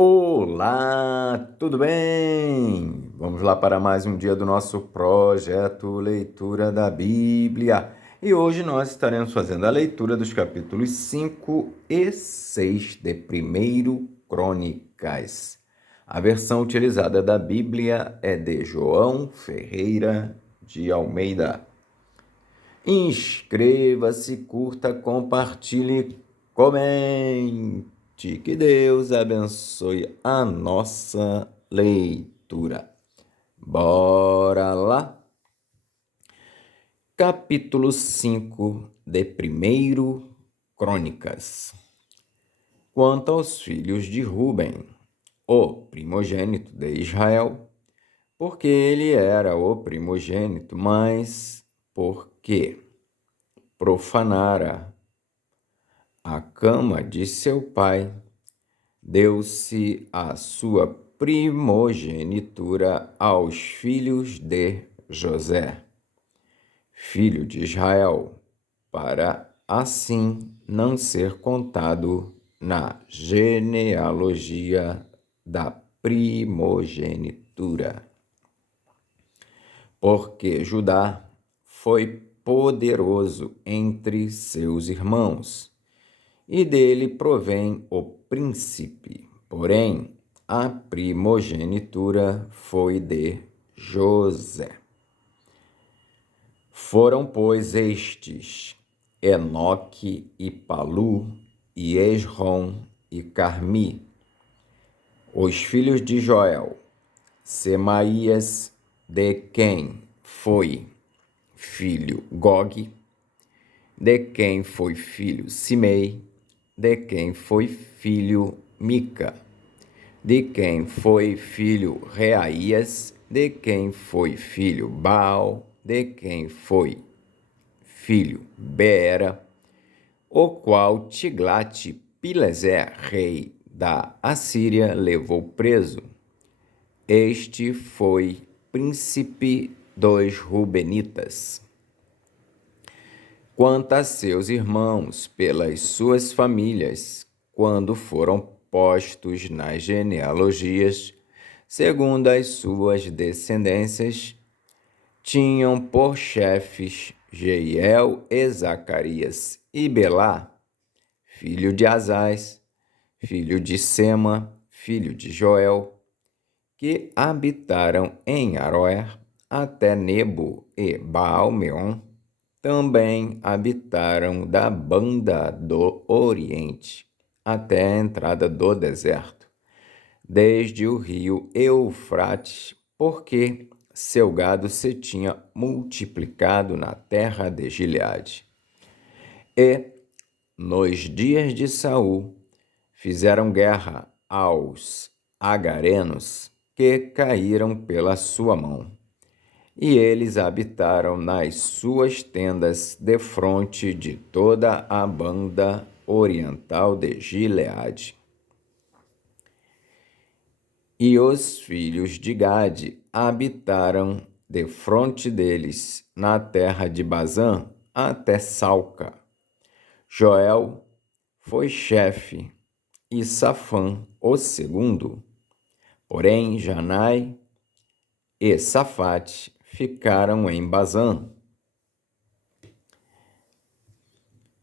Olá, tudo bem? Vamos lá para mais um dia do nosso projeto Leitura da Bíblia. E hoje nós estaremos fazendo a leitura dos capítulos 5 e 6 de 1 Crônicas. A versão utilizada da Bíblia é de João Ferreira de Almeida. Inscreva-se, curta, compartilhe, comente. Que Deus abençoe a nossa leitura. Bora lá! Capítulo 5 de 1 Crônicas. Quanto aos filhos de Ruben, o primogênito de Israel, porque ele era o primogênito, mas porque profanara a cama de seu pai, deu-se a sua primogenitura aos filhos de José, filho de Israel, para assim não ser contado na genealogia da primogenitura. Porque Judá foi poderoso entre seus irmãos, e dele provém o príncipe. Porém, a primogenitura foi de José. Foram, pois, estes Enoque e Palu, e Esrom e Carmi, os filhos de Joel, Semaías, de quem foi filho Gog, de quem foi filho Simei, de quem foi filho Mica, de quem foi filho Reaías, de quem foi filho Baal, de quem foi filho Beera, o qual Tiglat-Pileser, rei da Assíria, levou preso. Este foi príncipe dos Rubenitas. Quanto a seus irmãos, pelas suas famílias, quando foram postos nas genealogias, segundo as suas descendências, tinham por chefes Jeiel e Zacarias e Belá, filho de Azaz, filho de Sema, filho de Joel, que habitaram em Aroer até Nebo e Baal-meon. Também habitaram da banda do Oriente até a entrada do deserto, desde o rio Eufrates, porque seu gado se tinha multiplicado na terra de Gileade. E, nos dias de Saul, fizeram guerra aos agarenos, que caíram pela sua mão. E eles habitaram nas suas tendas defronte de toda a banda oriental de Gileade. E os filhos de Gade habitaram defronte deles, na terra de Bazã até Salca. Joel foi chefe, e Safã o segundo. Porém, Janai e Safate ficaram em Bazã.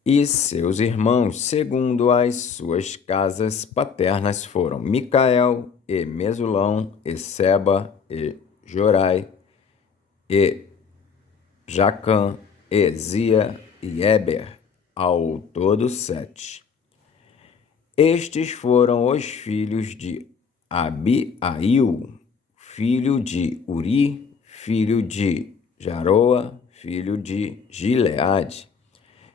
E seus irmãos, segundo as suas casas paternas, foram Micael, e Mesulão, e Seba, e Jorai, e Jacã, e Zia, e Eber, ao todo 7. Estes foram os filhos de Abiail, filho de Uri, filho de Jaroa, filho de Gileade,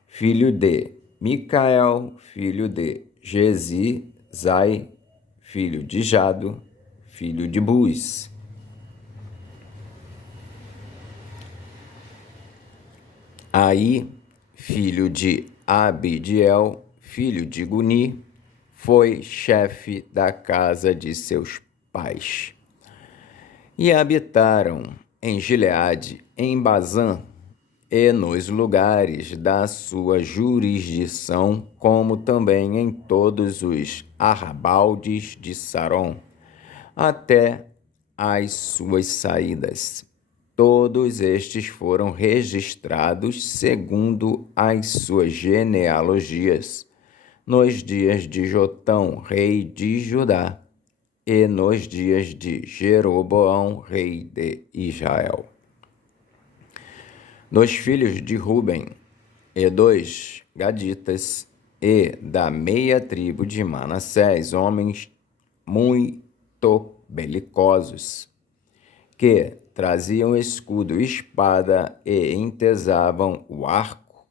filho de Micael, filho de Zai, filho de Jado, filho de Buz. Aí, filho de Abidiel, filho de Guni, foi chefe da casa de seus pais. E habitaram em Gileade, em Bazã, e nos lugares da sua jurisdição, como também em todos os arrabaldes de Saron, até as suas saídas. Todos estes foram registrados segundo as suas genealogias, nos dias de Jotão, rei de Judá, e nos dias de Jeroboão, rei de Israel. Dos filhos de Ruben, e dos gaditas, e da meia tribo de Manassés, homens muito belicosos, que traziam escudo e espada e entesavam o arco,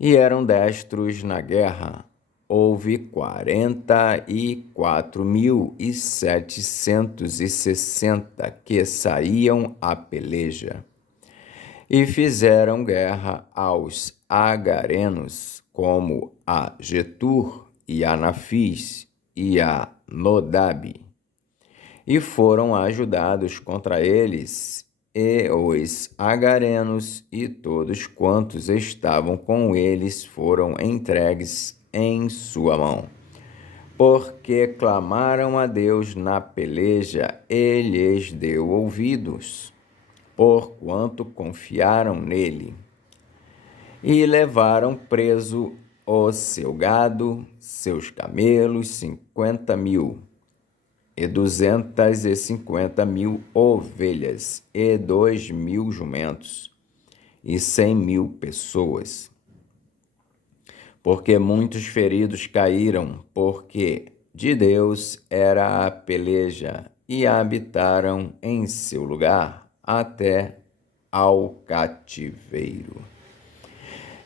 e eram destros na guerra. Houve 44.760 que saíam à peleja. E fizeram guerra aos agarenos, como a Getur, e a Nafis, e a Nodabe. E foram ajudados contra eles, e os agarenos e todos quantos estavam com eles foram entregues em sua mão. Porque clamaram a Deus na peleja, e lhes deu ouvidos, porquanto confiaram nele. E levaram preso o seu gado, seus camelos, 50.000, e 250.000 ovelhas, e 2.000 jumentos, e 100.000 pessoas. Porque muitos feridos caíram, porque de Deus era a peleja, e habitaram em seu lugar até ao cativeiro.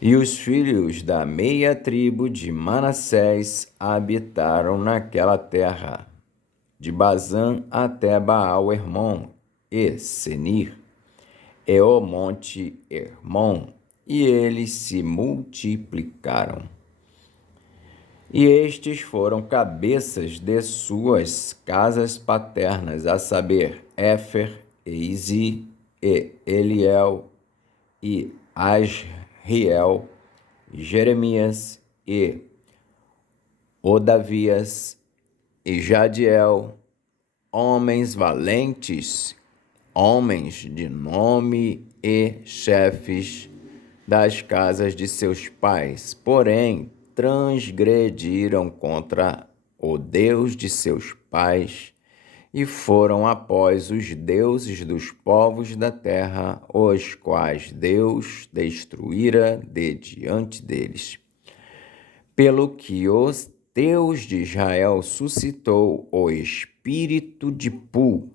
E os filhos da meia tribo de Manassés habitaram naquela terra, de Bazã até Baal-Hermon e Senir, e o monte Hermon, e eles se multiplicaram. E estes foram cabeças de suas casas paternas, a saber, Éfer, e Izi, e Eliel, e Asriel, Jeremias, e Odavias, e Jadiel, homens valentes, homens de nome e chefes das casas de seus pais, porém transgrediram contra o Deus de seus pais e foram após os deuses dos povos da terra, os quais Deus destruíra de diante deles. Pelo que os Deus de Israel suscitou o espírito de Pu,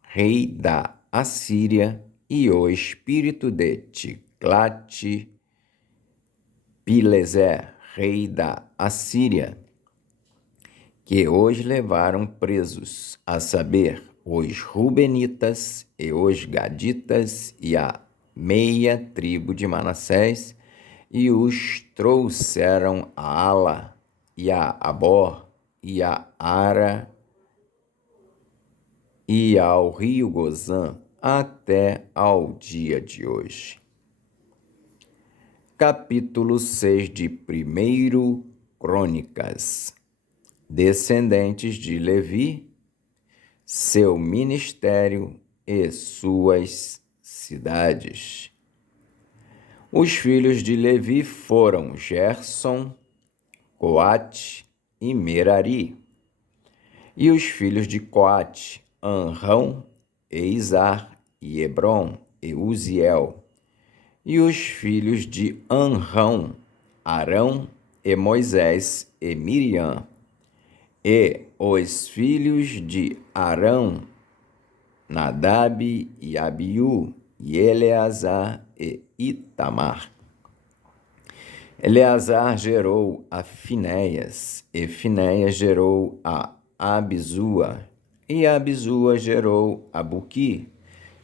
rei da Assíria, e o espírito de Tiglat-Pileser, rei da Assíria, que os levaram presos, a saber, os Rubenitas e os Gaditas e a meia tribo de Manassés, e os trouxeram a Ala, e a Abor, e a Ara, e ao rio Gozã, até ao dia de hoje. Capítulo 6 de 1 Crônicas. Descendentes de Levi, seu ministério e suas cidades. Os filhos de Levi foram Gerson, Coate e Merari. E os filhos de Coate, Anrão, e Izar, e Hebron, e Uziel. E os filhos de Anrão, Arão, e Moisés, e Miriam. E os filhos de Arão, Nadab e Abiú, e Eleazar e Itamar. Eleazar gerou a Finéias, e Finéias gerou a Abisua, e Abisua gerou a Buqui,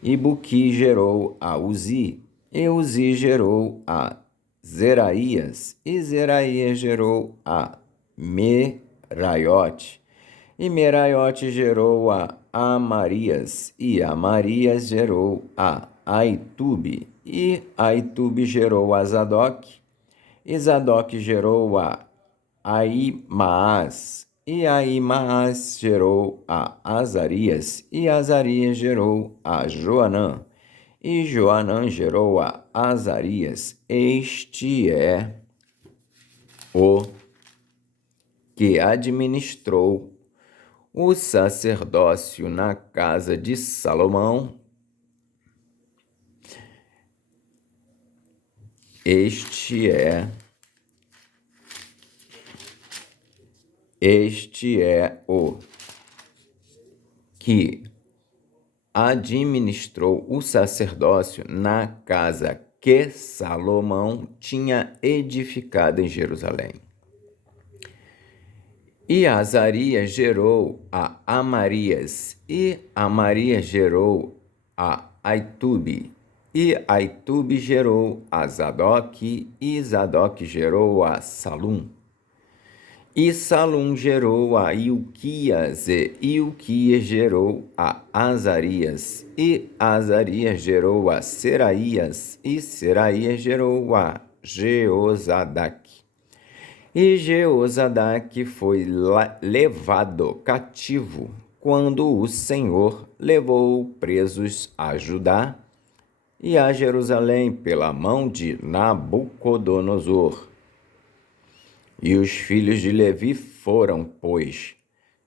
e Buqui gerou a Uzi, e Uzi gerou a Zeraías, e Zeraías gerou a Meraiote, E Meraiote gerou a Amarias, e Amarias gerou a Aitube, e Aitube gerou a Zadok, e Zadok gerou a Aimaas, e Aimaas gerou a Azarias, e Azarias gerou a Joanã, e Joanã gerou a Azarias. Este é o que administrou o sacerdócio na casa de Salomão. Este é o que administrou o sacerdócio na casa que Salomão tinha edificado em Jerusalém. E Azarias gerou a Amarias, e Amarias gerou a Aitube, e Aitube gerou a Zadok, e Zadok gerou a Salum. E Salum gerou a Ilquias, e Ilquias gerou a Azarias, e Azarias gerou a Seraías, e Seraías gerou a Jeozadaque. E Jeozadaque foi levado cativo quando o Senhor levou presos a Judá e a Jerusalém pela mão de Nabucodonosor. E os filhos de Levi foram, pois,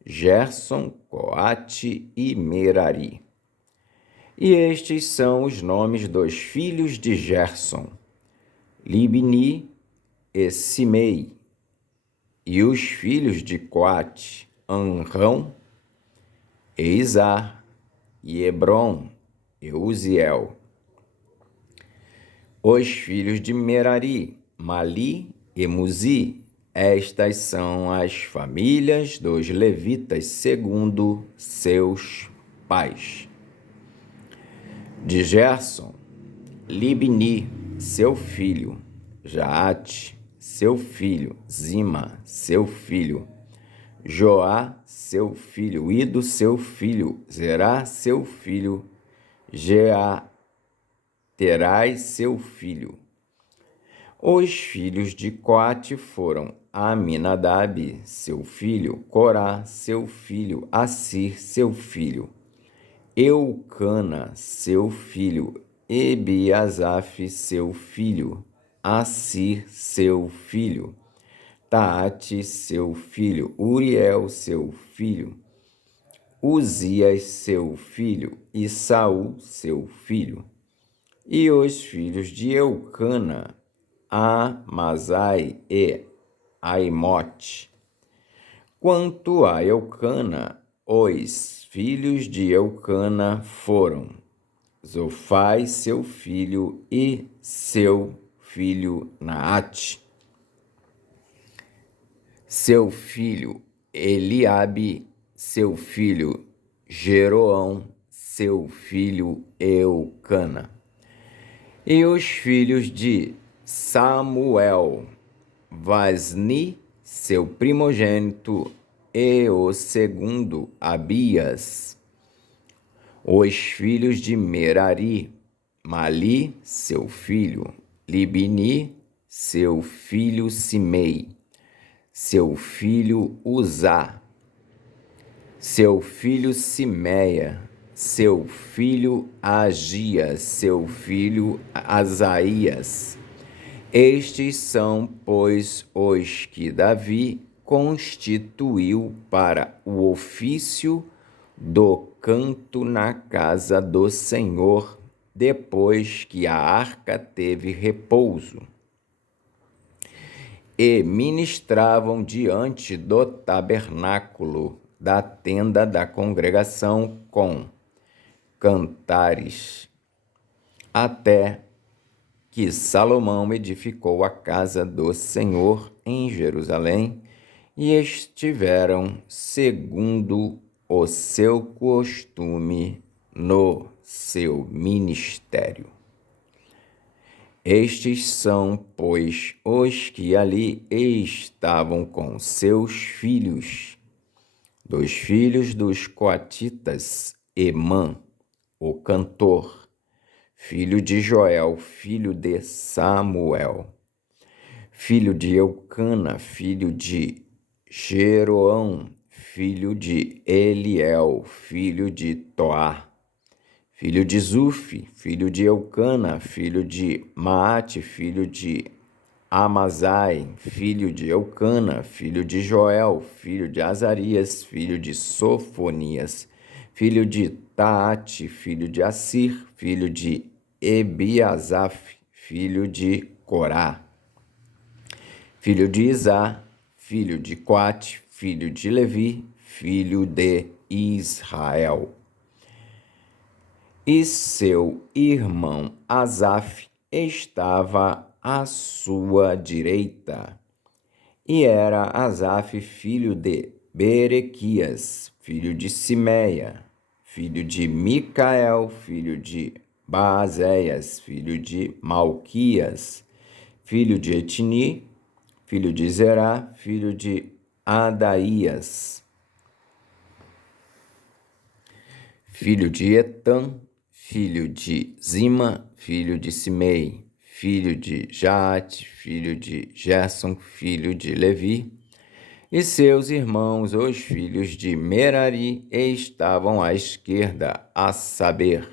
Gerson, Coate e Merari. E estes são os nomes dos filhos de Gerson: Libni e Simei. E os filhos de Coate: Anrão, Eizar, e Hebron, e Uziel. Os filhos de Merari: Mali e Muzi. Estas são as famílias dos levitas segundo seus pais. De Gerson: Libni, seu filho; Jaate, seu filho; Zima, seu filho; Joá, seu filho; Ido, seu filho; Zerá, seu filho; Jeaterai, seu filho. Os filhos de Coate foram Aminadab, seu filho; Corá, seu filho; Assir, seu filho; Eucana, seu filho; Ebiasaf, seu filho; Assir, seu filho; Taate, seu filho; Uriel, seu filho; Uzias, seu filho; e Saul, seu filho. E os filhos de Eucana: Amasai e Aimote. Quanto a Eucana, os filhos de Eucana foram Zofai, seu filho, e seu filho Naate. Seu filho Eliabe, seu filho Jeroão, seu filho Eucana. E os filhos de Samuel: Vasni, seu primogênito, e o segundo Abias. Os filhos de Merari: Mali, seu filho; Libni, seu filho Simei, seu filho Uzá, seu filho Simeia, seu filho Agias, seu filho Asaías. Estes são, pois, os que Davi constituiu para o ofício do canto na casa do Senhor, depois que a arca teve repouso. E ministravam diante do tabernáculo da tenda da congregação com cantares, até que Salomão edificou a casa do Senhor em Jerusalém, e estiveram segundo o seu costume no seu ministério. Estes são, pois, os que ali estavam com seus filhos, Dos filhos dos coatitas, Emã, o cantor, filho de Joel, filho de Samuel, filho de Eucana, filho de Jeroão, filho de Eliel, filho de Toá, filho de Zufi, filho de Eucana, filho de Maate, filho de Amazai, filho de Eucana, filho de Joel, filho de Azarias, filho de Sofonias, filho de Taate, filho de Assir, filho de Ebiasaf, filho de Corá, filho de Izá, filho de Coate, filho de Levi, filho de Israel. E seu irmão Asaf estava à sua direita. E era Asaf filho de Berequias, filho de Simeia, filho de Micael, filho de Baazéias, filho de Malquias, filho de Etni, filho de Zerá, filho de Adaías, filho de Etam, filho de Zima, filho de Simei, filho de Jaate, filho de Gerson, filho de Levi, e seus irmãos, os filhos de Merari, estavam à esquerda, a saber,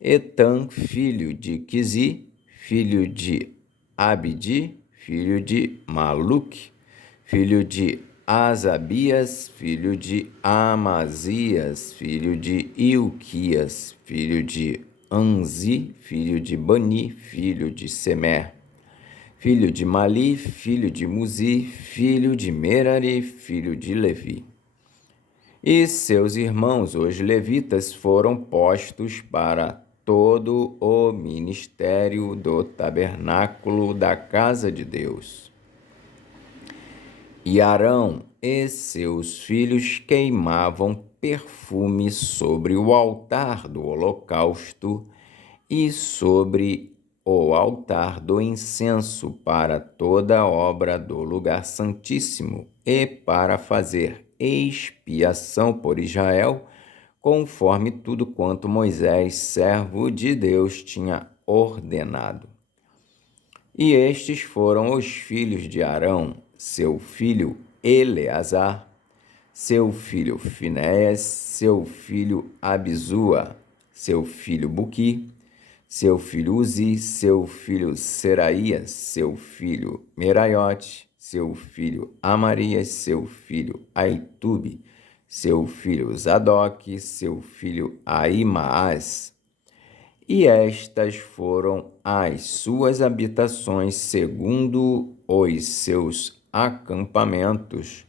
Etam, filho de Quizi, filho de Abdi, filho de Maluque, filho de Asabias, filho de Amazias, filho de Ilquias, filho de Anzi, filho de Bani, filho de Semer, filho de Mali, filho de Muzi, filho de Merari, filho de Levi. E seus irmãos, os levitas, foram postos para todo o ministério do tabernáculo da casa de Deus. E Arão e seus filhos queimavam perfume sobre o altar do holocausto e sobre o altar do incenso para toda a obra do lugar santíssimo e para fazer expiação por Israel, conforme tudo quanto Moisés, servo de Deus, tinha ordenado. E estes foram os filhos de Arão, seu filho Eleazar, seu filho Finéias, seu filho Abisua, seu filho Buqui, seu filho Uzi, seu filho Seraías, seu filho Meraiote, seu filho Amarias, seu filho Aitube, seu filho Zadok, seu filho Aimaas. E estas foram as suas habitações segundo os seus acampamentos,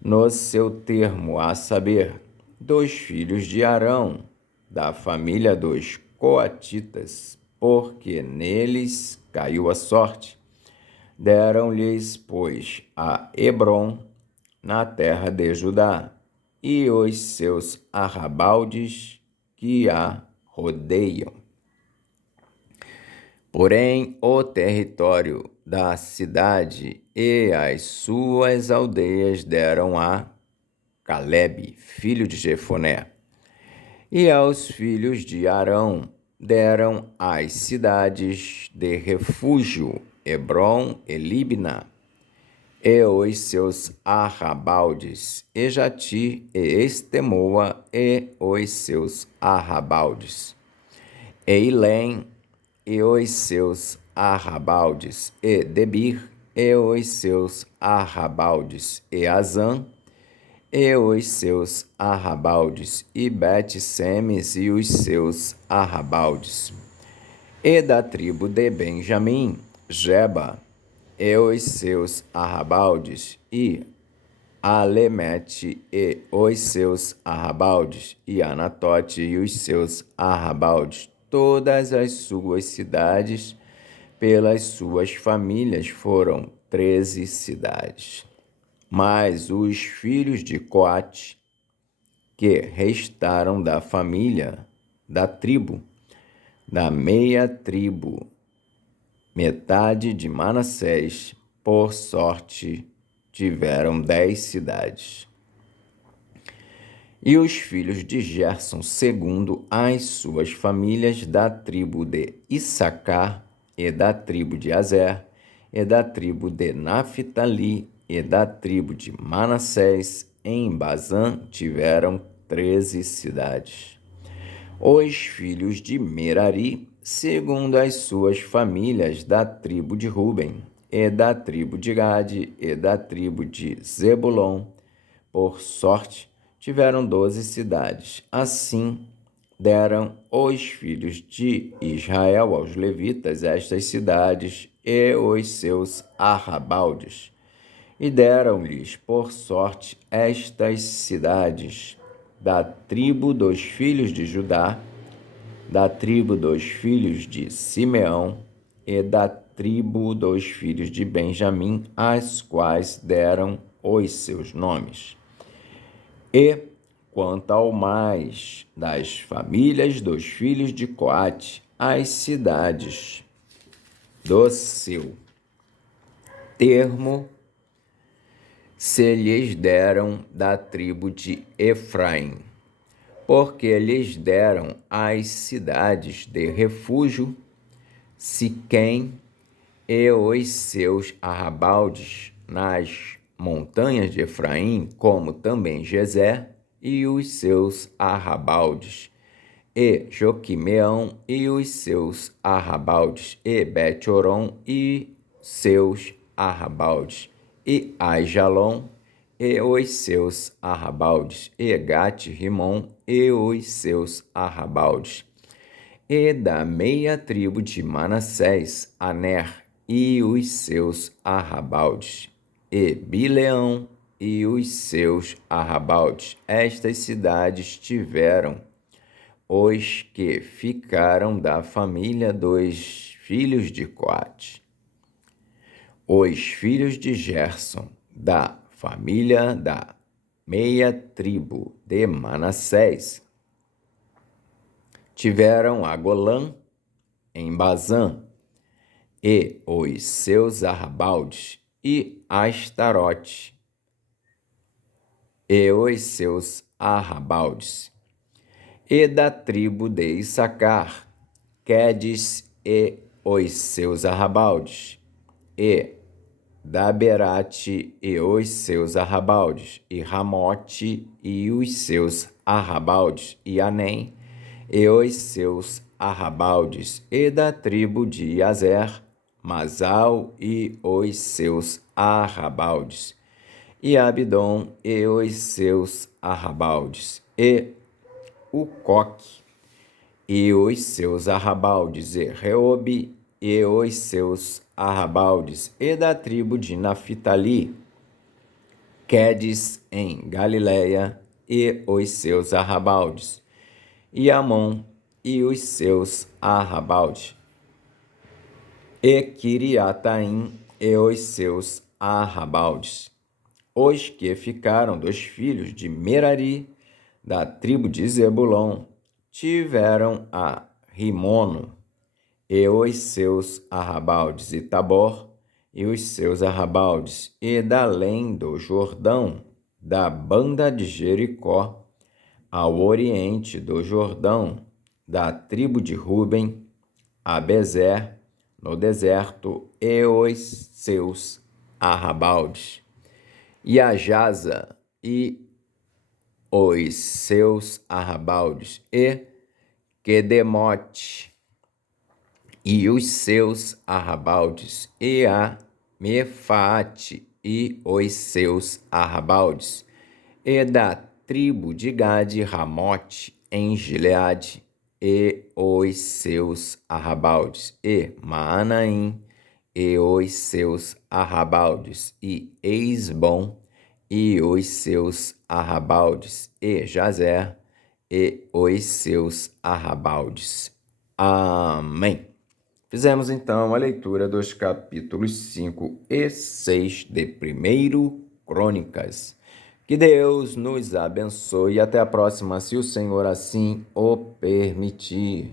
no seu termo, a saber, dos filhos de Arão, da família dos coatitas, porque neles caiu a sorte. Deram-lhes, pois, a Hebrom, na terra de Judá, e os seus arrabaldes que a rodeiam. Porém, o território da cidade e as suas aldeias deram a Calebe, filho de Jefoné. E aos filhos de Arão deram as cidades de refúgio, Hebrom e Libna, e os seus arrabaldes, e Jati e Estemoa e os seus arrabaldes, e Ilém e os seus arrabaldes, e Debir, e os seus arrabaldes, e Azã, e os seus arrabaldes, e Bet-Semes e os seus arrabaldes. E da tribo de Benjamim, Geba, e os seus arrabaldes, e Alemete e os seus arrabaldes, e Anatote e os seus arrabaldes, todas as suas cidades, pelas suas famílias, foram 13 cidades. Mas os filhos de Coate, que restaram da família, da tribo, da meia tribo, metade de Manassés, por sorte, tiveram 10 cidades. E os filhos de Gerson, segundo as suas famílias, da tribo de Issacar, e da tribo de Azer, e da tribo de Naphtali, e da tribo de Manassés, em Bazã, tiveram 13 cidades. Os filhos de Merari, segundo as suas famílias, da tribo de Ruben, e da tribo de Gade, e da tribo de Zebulon, por sorte, tiveram 12 cidades. Assim, deram os filhos de Israel aos levitas estas cidades e os seus arrabaldes, e deram-lhes por sorte estas cidades da tribo dos filhos de Judá, da tribo dos filhos de Simeão e da tribo dos filhos de Benjamim, às quais deram os seus nomes. E, quanto ao mais das famílias dos filhos de Coate, as cidades do seu termo se lhes deram da tribo de Efraim, porque lhes deram as cidades de refúgio, Siquém e os seus arrabaldes nas montanhas de Efraim, como também Gezer e os seus arrabaldes, e Joquimeão e os seus arrabaldes, e Bet-Horon e seus arrabaldes, e Aijalon e os seus arrabaldes, e Gate-Rimon e os seus arrabaldes, e da meia tribo de Manassés, Aner e os seus arrabaldes, e Bileão e os seus arrabaldes. Estas cidades tiveram os que ficaram da família dos filhos de Coate. Os filhos de Gerson, da família da meia tribo de Manassés, tiveram a Golã, em Bazã, e os seus arrabaldes, e Astarote, e os seus arrabaldes, e da tribo de Issacar, Quedes e os seus arrabaldes, e Daberate e os seus arrabaldes, e Ramote e os seus arrabaldes, e Anem e os seus arrabaldes, e da tribo de Azer, Masal e os seus arrabaldes, e Abidom e os seus arrabaldes, e Ucoque e os seus arrabaldes, e Reobe e os seus arrabaldes, e da tribo de Naphtali, Quedes em Galileia e os seus arrabaldes, e Amon e os seus arrabaldes, e Quiriataim e os seus arrabaldes. Os que ficaram dos filhos de Merari, da tribo de Zebulon, tiveram a Rimono e os seus arrabaldes, e Tabor e os seus arrabaldes, e da além do Jordão, da banda de Jericó, ao oriente do Jordão, da tribo de Ruben, a Bezer, no deserto, e os seus arrabaldes, e a Jaza e os seus arrabaldes, e Quedemote e os seus arrabaldes, e a Mefaate e os seus arrabaldes, e da tribo de Gade, Ramote em Gileade e os seus arrabaldes, e Maanaim e os seus arrabaldes, e Esbom e os seus arrabaldes, e Jazer e os seus arrabaldes. Amém. Fizemos então a leitura dos capítulos 5 e 6 de 1 Crônicas. Que Deus nos abençoe e até a próxima, se o Senhor assim o permitir.